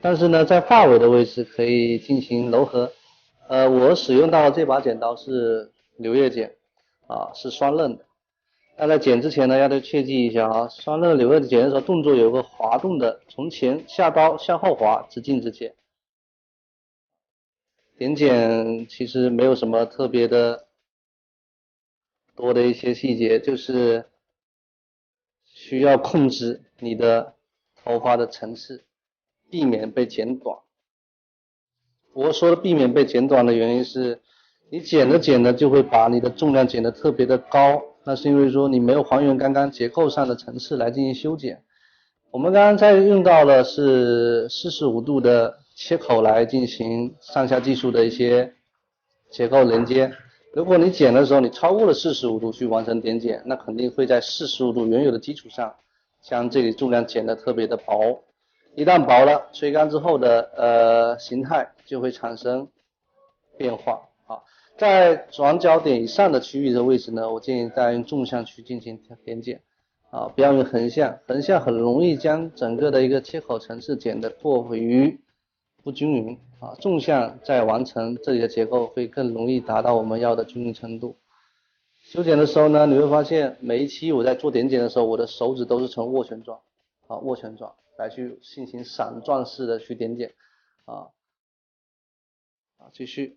但是呢，在发尾的位置可以进行柔和。我使用到的这把剪刀是柳叶剪，是双刃的。那在剪之前呢，要切记一下双刃柳叶剪的时候，动作有个滑动的，从前下刀向后滑，直进直剪。点剪其实没有什么特别的多的一些细节，就是需要控制你的头发的层次，避免被剪短。我说的避免被剪短的原因是，你剪着就会把你的重量剪得特别的高，那是因为说你没有还原刚刚结构上的层次来进行修剪。我们刚刚在用到的是45度的切口来进行上下技术的一些结构连接。如果你剪的时候你超过了45度去完成点剪，那肯定会在45度原有的基础上将这里重量剪得特别的薄。一旦薄了，吹干之后的形态就会产生变化。在转角点以上的区域的位置呢，我建议大家用纵向去进行点剪不要用横向，横向很容易将整个的一个切口层次剪得过于不均匀纵向再完成这里的结构会更容易达到我们要的均匀程度。修剪的时候呢，你会发现每一期我在做点剪的时候，我的手指都是呈握拳状握拳状来去进行散状式的去点剪继续。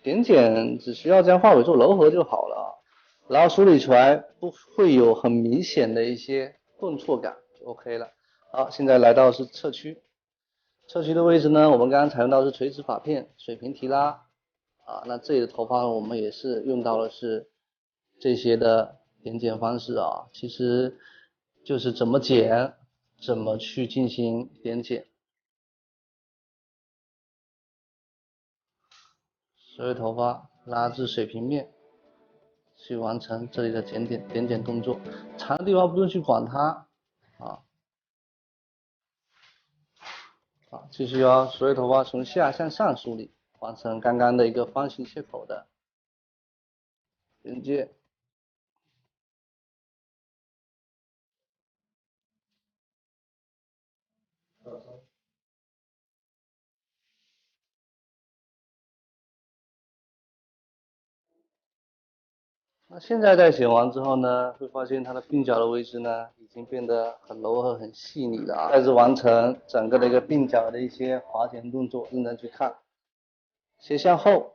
点剪只需要将发尾做柔和就好了然后梳理出来不会有很明显的一些顿挫感就 OK 了。好，现在来到是侧区。侧须的位置呢，我们刚刚采用到是垂直发片，水平提拉啊。那这里的头发我们也是用到了是这些的点剪方式啊，其实就是怎么剪，怎么去进行点剪。所有头发拉至水平面，去完成这里的点剪动作。长的地方不用去管它啊。好，继续所有头发从下向上梳理，完成刚刚的一个方形切口的连接。那现在在剪完之后呢，会发现它的鬓角的位置呢，已经变得很柔和、很细腻了啊。开始完成整个的一个鬓角的一些划剪动作，认真去看。斜向后，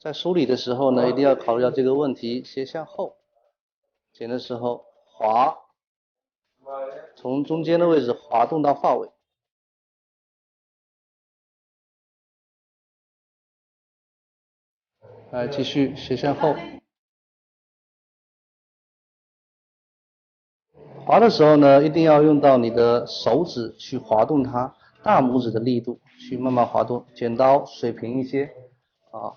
在梳理的时候呢，一定要考虑到这个问题。斜向后，剪的时候滑，从中间的位置滑动到发尾。来，继续斜向后。滑的时候呢，一定要用到你的手指去滑动它，大拇指的力度去慢慢滑动，剪刀水平一些啊，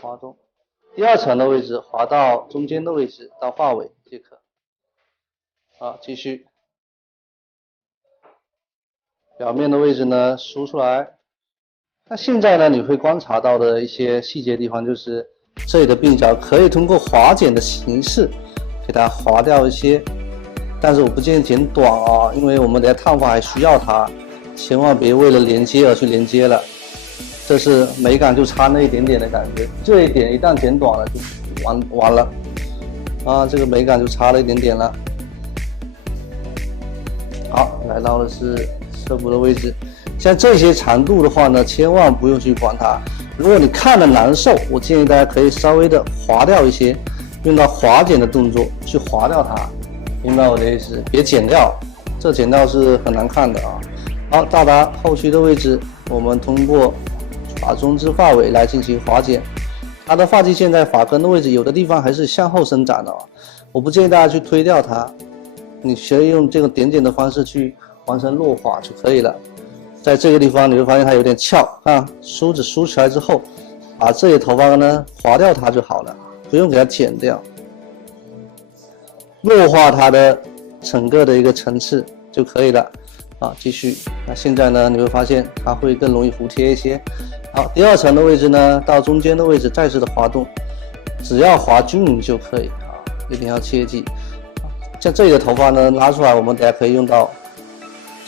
滑动。第二层的位置滑到中间的位置到发尾即可。好，继续。表面的位置呢梳出来。那现在呢，你会观察到的一些细节地方就是。这里的鬓角可以通过划剪的形式给它划掉一些，但是我不建议剪短啊，因为我们等下烫发还需要它，千万别为了连接而去连接了，这是美感就差那一点点的感觉，这一点一旦剪短了就完了啊，这个美感就差了一点点了。好，来到的是侧部的位置，像这些长度的话呢，千万不用去管它。如果你看了难受，我建议大家可以稍微的划掉一些，用到划剪的动作去划掉它，明白我的意思？别剪掉，这剪掉是很难看的啊。好，到达后须的位置，我们通过发中至发尾来进行划剪。它的发际线在发根的位置，有的地方还是向后伸展的啊，我不建议大家去推掉它，你可以用这个点剪的方式去完成落发就可以了。在这个地方你会发现它有点翘啊，梳子梳起来之后，把这些头发呢划掉它就好了，不用给它剪掉，弱化它的整个的一个层次就可以了啊。继续，那现在呢你会发现它会更容易服帖一些。好，第二层的位置呢，到中间的位置再次的滑动，只要滑均匀就可以啊，一定要切记。像这里的头发呢拉出来，我们等下可以用到。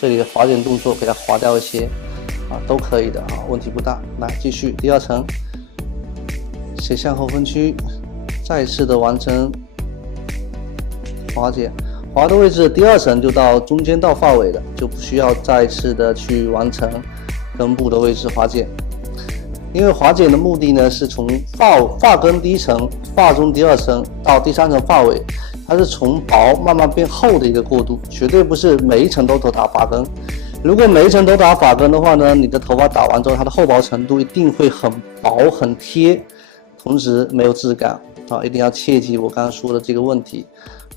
这里的划剪动作给它划掉一些啊，都可以的啊，问题不大。来继续第二层，斜向后分区，再次的完成划剪，划的位置第二层就到中间到发尾了，就不需要再次的去完成根部的位置划剪。因为划剪的目的呢，是从发根第一层、发中第二层到第三层发尾。它是从薄慢慢变厚的一个过渡，绝对不是每一层都打发根。如果每一层都打发根的话呢，你的头发打完之后，它的厚薄程度一定会很薄很贴，同时没有质感啊，一定要切记我刚刚说的这个问题。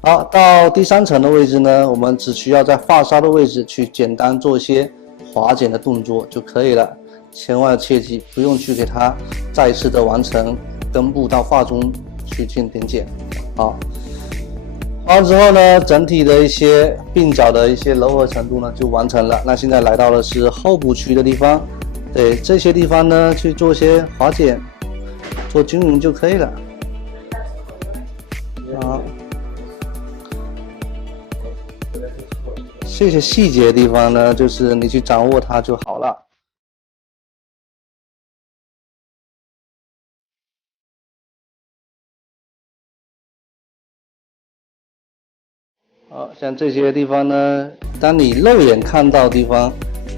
好，到第三层的位置呢，我们只需要在发梢的位置去简单做一些划剪的动作就可以了，千万要切记，不用去给它再次的完成根部到发中去进行点剪。好。完之后呢，整体的一些鬓角的一些柔和程度呢就完成了。那现在来到的是后部区的地方，对这些地方呢去做一些划剪，做均匀就可以了。好，这些细节的地方呢，就是你去掌握它就好了。好，像这些地方呢，当你肉眼看到的地方，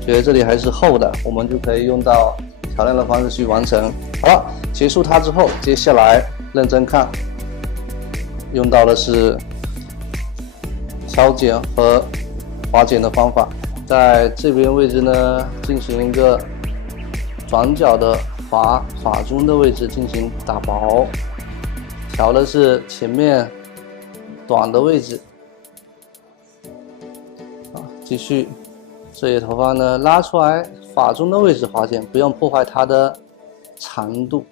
觉得这里还是厚的，我们就可以用到调亮的方式去完成。好了，结束它之后，接下来认真看，用到的是挑剪和划剪的方法。在这边位置呢，进行一个转角的发中的位置进行打薄，调的是前面短的位置。继续，这些头发呢拉出来，发中的位置划剪，不用破坏它的长度。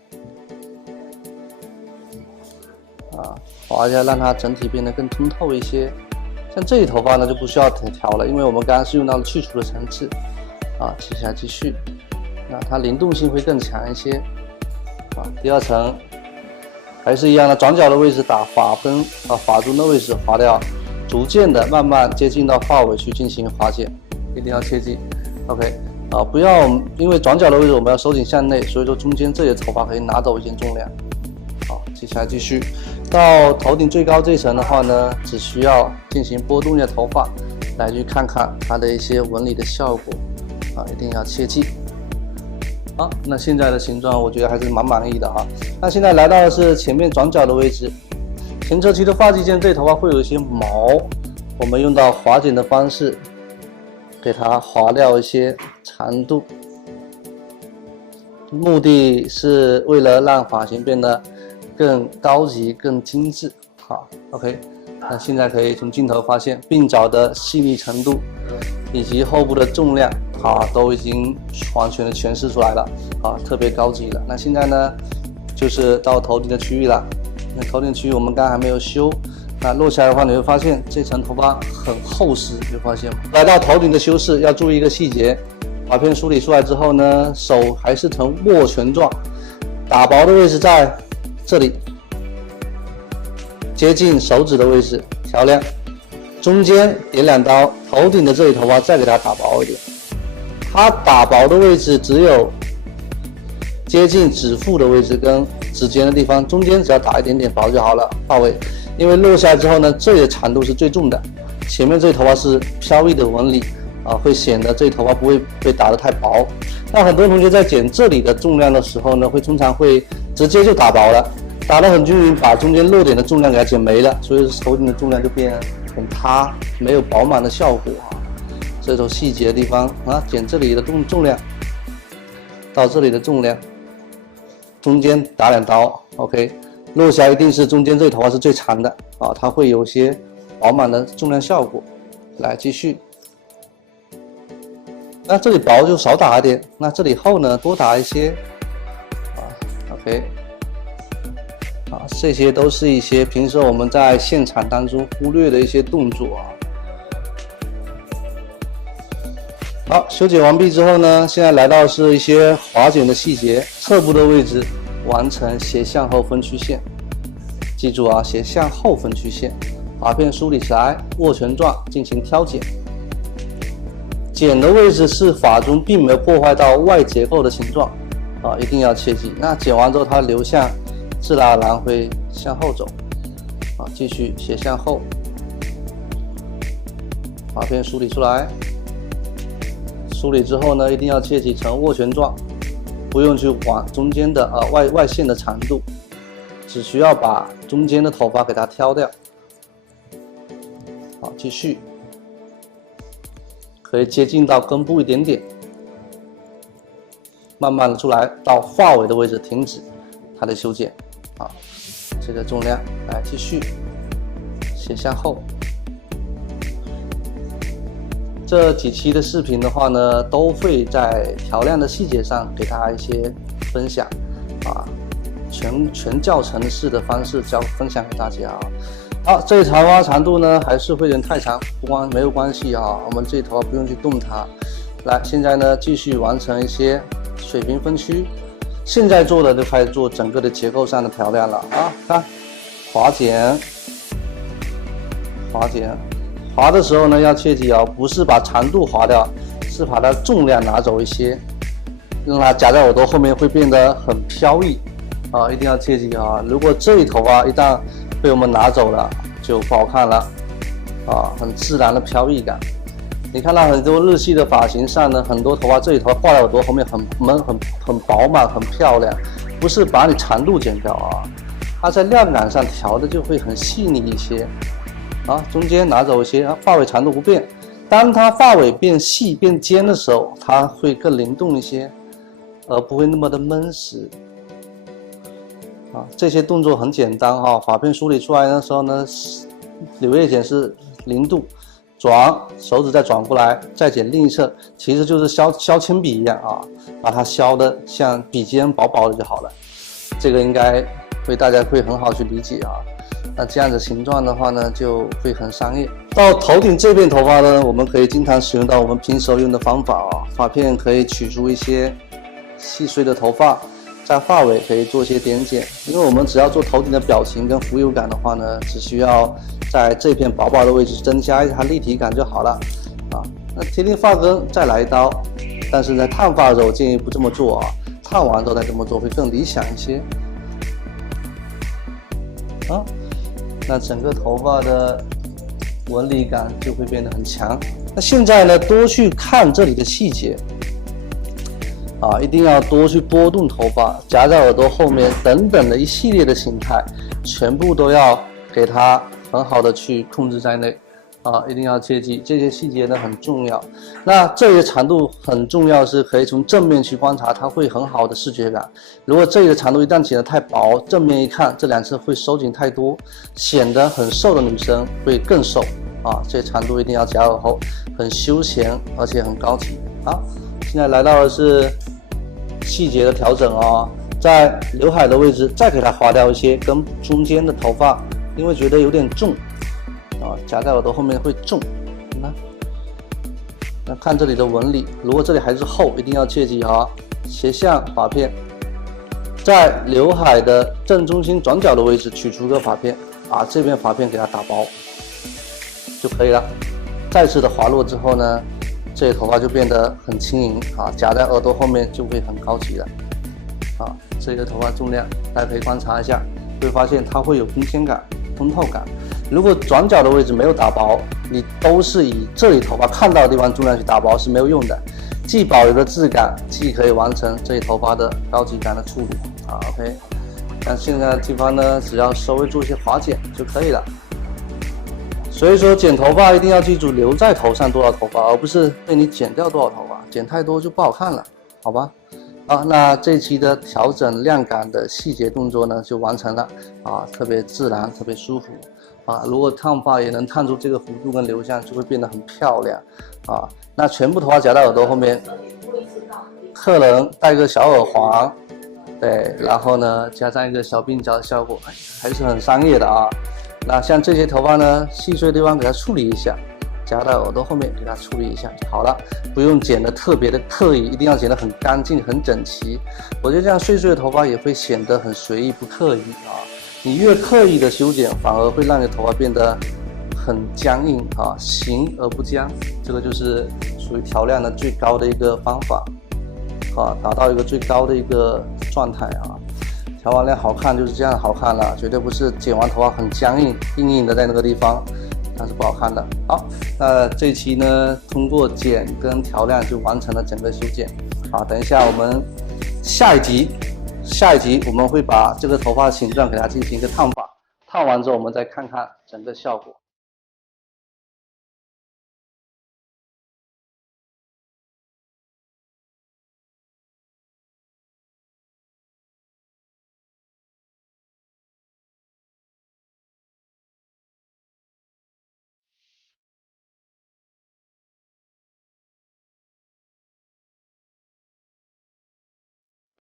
划一下，让它整体变得更通透一些。像这一头发呢就不需要调了，因为我们刚刚是用到了去除的层次。接下来继续，那它灵动性会更强一些。第二层还是一样的，转角的位置打发根，发中的位置划掉。逐渐的慢慢接近到发尾去进行划剪，一定要切记。OK， 不要因为转角的位置我们要收紧向内，所以说中间这些头发可以拿走一些重量。好，接下来继续到头顶最高这一层的话呢，只需要进行拨动一下头发，来去看看它的一些纹理的效果。一定要切记。好，那现在的形状我觉得还是蛮满意的啊。那现在来到的是前面转角的位置。前侧期的发际线这头发会有一些毛，我们用到划剪的方式，给它划掉一些长度，目的是为了让发型变得更高级、更精致。好 ，OK， 那现在可以从镜头发现鬓角的细腻程度，以及后部的重量，都已经完全的诠释出来了，特别高级了。那现在呢，就是到头顶的区域了。那头顶区域我们刚刚还没有修，那落下来的话，你会发现这层头发很厚实，你会发现吗？来到头顶的修饰要注意一个细节，发片梳理出来之后呢，手还是呈握拳状，打薄的位置在这里，接近手指的位置调亮，中间点2刀，头顶的这里头发再给它打薄一点，它打薄的位置只有接近指腹的位置跟指尖的地方，中间只要打一点点薄就好了。发尾，因为落下来之后呢，这里的长度是最重的，前面这里头发是飘逸的纹理会显得这里头发不会被打得太薄。那很多同学在剪这里的重量的时候呢，通常会直接就打薄了，打得很均匀，把中间落点的重量给它剪没了，所以头顶的重量就变很塌，没有饱满的效果。这种细节的地方剪这里的重量到这里的重量。中间打2刀 ，OK， 落下一定是中间这里头发是最长的它会有些饱满的重量效果。来继续，那这里薄就少打一点，那这里厚呢多打一些，OK， 这些都是一些平时我们在现场当中忽略的一些动作好，修剪完毕之后呢，现在来到是一些划剪的细节，侧部的位置完成斜向后分曲线。记住斜向后分曲线，发片梳理起来，握拳状进行挑剪。剪的位置是发中并没有破坏到外结构的形状一定要切记。那剪完之后，它流向自然而然会向后走继续斜向后，发片梳理出来。梳理之后呢，一定要切记成握拳状，不用去管中间的外线的长度，只需要把中间的头发给它挑掉。好，继续，可以接近到根部一点点，慢慢的出来到发尾的位置停止它的修剪。这个重量来继续斜向后。这几期的视频的话呢，都会在调亮的细节上给大家一些分享全教程式的方式分享给大家好，这一头发长度呢还是会有点太长，没有关系我们这一头发不用去动它。来，现在呢继续完成一些水平分区，现在做的就开始做整个的结构上的调亮了看，划剪。划的时候呢，要切记不是把长度划掉，是把它重量拿走一些，让它夹在耳朵后面会变得很飘逸一定要切记如果这一头发一旦被我们拿走了，就不好看了很自然的飘逸感。你看到很多日系的发型上呢，很多头发这里头发挂在耳朵后面很饱满很漂亮，不是把你长度剪掉它在亮感上调的就会很细腻一些中间拿走一些发尾长度不变。当它发尾变细变尖的时候，它会更灵动一些，而不会那么的闷实。这些动作很简单发片梳理出来的时候呢，柳叶剪是0度，转手指再转过来，再剪另一侧，其实就是削铅笔一样把它削的像笔尖薄薄的就好了。这个应该大家会很好去理解那这样子形状的话呢，就会很商业。到头顶这片头发呢，我们可以经常使用到我们平时用的方法发片可以取出一些细碎的头发，在发尾可以做一些点剪，因为我们只要做头顶的表情跟浮游感的话呢，只需要在这片薄薄的位置增加一下立体感就好了那贴近发根再来一刀，但是在烫发的时候我建议不这么做烫完之后再这么做会更理想一些那整个头发的纹理感就会变得很强。那现在呢，多去看这里的细节一定要多去拨动头发，夹在耳朵后面等等的一系列的形态，全部都要给它很好的去控制在内一定要切记这些细节呢很重要。那这些长度很重要，是可以从正面去观察，它会很好的视觉感。如果这里的长度一旦剪得太薄，正面一看这两侧会收紧太多，显得很瘦的女生会更瘦这些长度一定要夹耳后，很休闲而且很高级。好，现在来到的是细节的调整在刘海的位置再给它划掉一些跟中间的头发，因为觉得有点重夹在耳朵后面会重。那看这里的纹理，如果这里还是厚，一定要切记斜向发片，在刘海的正中心转角的位置取出个发片这边发片给它打薄就可以了。再次的滑落之后呢，这些头发就变得很轻盈夹在耳朵后面就会很高级了这个头发重量大家可以观察一下，会发现它会有空间感、通透感。如果转角的位置没有打薄，你都是以这里头发看到的地方重量去打薄是没有用的，既保留了质感，既可以完成这里头发的高级感的处理OK。那现在的地方呢，只要稍微做一些滑剪就可以了。所以说剪头发一定要记住留在头上多少头发，而不是被你剪掉多少头发，剪太多就不好看了，好吧？那这期的调整亮感的细节动作呢就完成了特别自然，特别舒服如果烫发也能烫出这个弧度跟流向，就会变得很漂亮那全部头发夹到耳朵后面，可能戴个小耳环，对，然后呢加上一个小鬓角的效果，还是很商业的那像这些头发呢，细碎的地方给它处理一下，夹到耳朵后面给它处理一下就好了，不用剪得特别的刻意，一定要剪得很干净很整齐。我觉得这样碎碎的头发也会显得很随意不刻意你越刻意的修剪，反而会让你的头发变得很僵硬形而不僵，这个就是属于调亮的最高的一个方法达到一个最高的一个状态调完亮好看就是这样好看了，绝对不是剪完头发很僵硬硬硬的在那个地方，那是不好看的。好，那这期呢通过剪跟调亮就完成了整个修剪等一下我们下一集我们会把这个头发形状给它进行一个烫发，烫完之后我们再看看整个效果。